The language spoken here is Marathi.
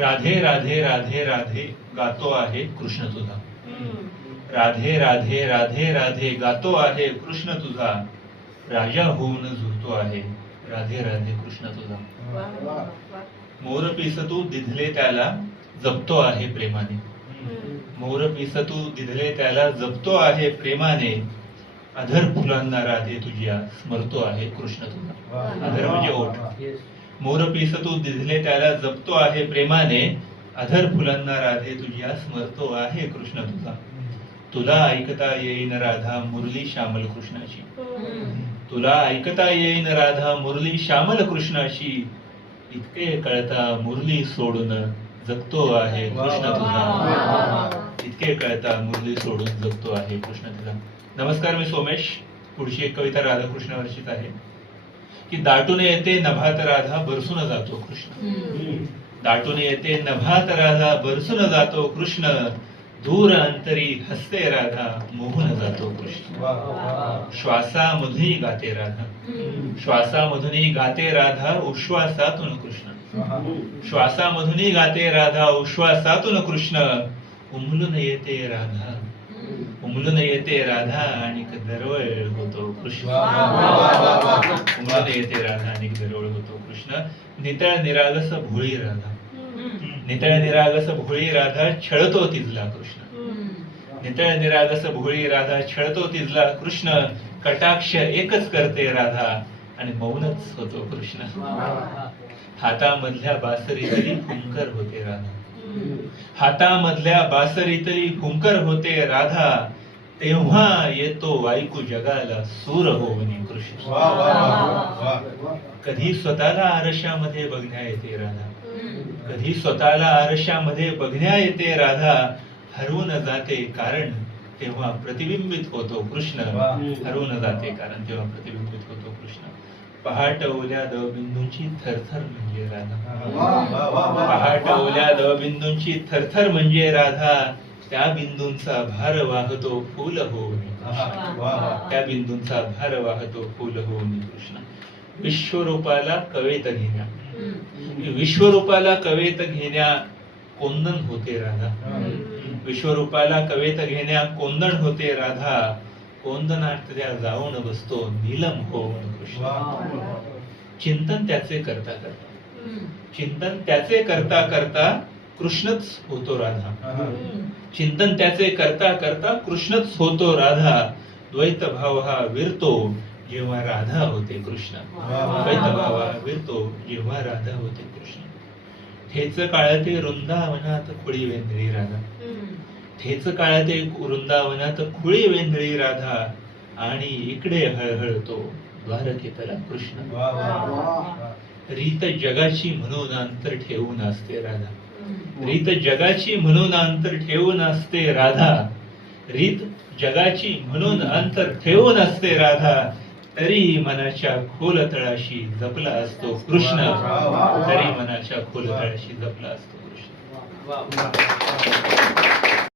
राधे राधे राधे राधे गातो आहे कृष्ण तुझा. राधे राधे राधे राधे गातो आहे कृष्ण तुझा. राजा होऊन झुरतो आहे. राधे राधे कृष्ण तुझा. मोर पिस तू दिधले त्याला जपतो आहे प्रेमाने. मोर पिस तू दिधले त्याला जपतो आहे प्रेमाने. अधर फुलांना राधे तुझ्या स्मरतो आहे कृष्ण तुझा. अधर म्हणजे ओठ. मोर पिस तू दिधले त्याला जपतो आहे प्रेमाने. अधर फुलांना राधे तुझ्या स्मरतो आहे कृष्ण तुझा. तुला ऐकता येईन राधा मुरली श्यामल कृष्णाची. तुला ऐकता येईन राधा मुरली श्यामल कृष्णाशी इतके कळता मुरली सोडून जगतो आहे कृष्ण तुझा. इतके कळता मुरली सोडून जगतो आहे कृष्ण तुझा. नमस्कार मी सोमेश. पुढची एक कविता राधाकृष्णावरचीच आहे. की दाटून येते नभात राधा बरसून जातो कृष्ण. दाटून येते नभात राधा बरसून जातो कृष्ण. दूर अंतरी हसते राधा मोहून जातो कृष्ण. श्वासामधूनही गाते राधा. श्वासामधूनही गाते राधा उश्वासातून कृष्ण. श्वासामधूनही गाते राधा उश्वासातून कृष्ण. उमलून येते राधा उमलून येते राधा आणि दरवळ होतो कृष्ण. उमलून येते राधा आणि दरवळ होतो कृष्ण. नितळ निरागस भोळी राधा. नितळ निरागस भोळी राधा छळतो तिजला कृष्ण. नितळ निरागस भोळी राधा छळतो तिजला कृष्ण. कटाक्ष एकच करते राधा आणि मौनच होतो कृष्ण. हातामधल्या बासरीतली हुंकर होते राधा. हातामधल्या बासरीतली हुंकर होते राधा तेव्हा येतो ऐकू जगाला सूर होऊन कृष्ण. कधी स्वतःला आरशामध्ये बघण्या येते राधा. कधी स्वतःला आरशामध्ये बघण्या येते राधा हरवून जाते कारण तेव्हा प्रतिबिंबित होतो कृष्ण. हरवून जाते कारण तेव्हा प्रतिबिंबित होतो कृष्ण. पहाट ओल्या दवबिंदूंची थरथर म्हणजे राधा. पहाट ओल्या दवबिंदूंची थरथर म्हणजे राधा. त्या बिंदूंचा भार वाहतो फुल कृष्ण. त्या बिंदूंचा भार वाहतो फुल होऊन कृष्ण. विश्वरूपाला कवेत घेण्या. विश्वरूपाला कवेत घेण्या कोंदण होते राधा. विश्वरूपाला कवेत घेण्या कोंदण होते राधा. कोंदणात त्या जाऊन बसतो नीलम होऊन कृष्ण. चिंतन त्याचे करता करता. चिंतन त्याचे करता करता कृष्णच होतो राधा. चिंतन त्याचे करता करता कृष्णच होतो राधा. द्वैत भाव हा विरतो जेव्हा राधा होते कृष्ण. द्वैत भाव हा विरतो जेव्हा राधा होते कृष्ण. ठेच काळाते वृंदावनात खुळी वेंधळी राधा. ठेच काळाते वृंदावनात खुळी वेंधळी राधा आणि इकडे हळहळतो द्वारकेतला कृष्ण. रीत जगाची म्हणून अंतर ठेवून असते राधा. रीत जगाची म्हणून अंतर ठेवून असते राधा. रीत जगाची म्हणून अंतर ठेवून असते राधा. तरी मनाच्या खोल तळाशी जपला असतो कृष्ण. तरी मनाच्या खोल तळाशी जपला असतो कृष्ण.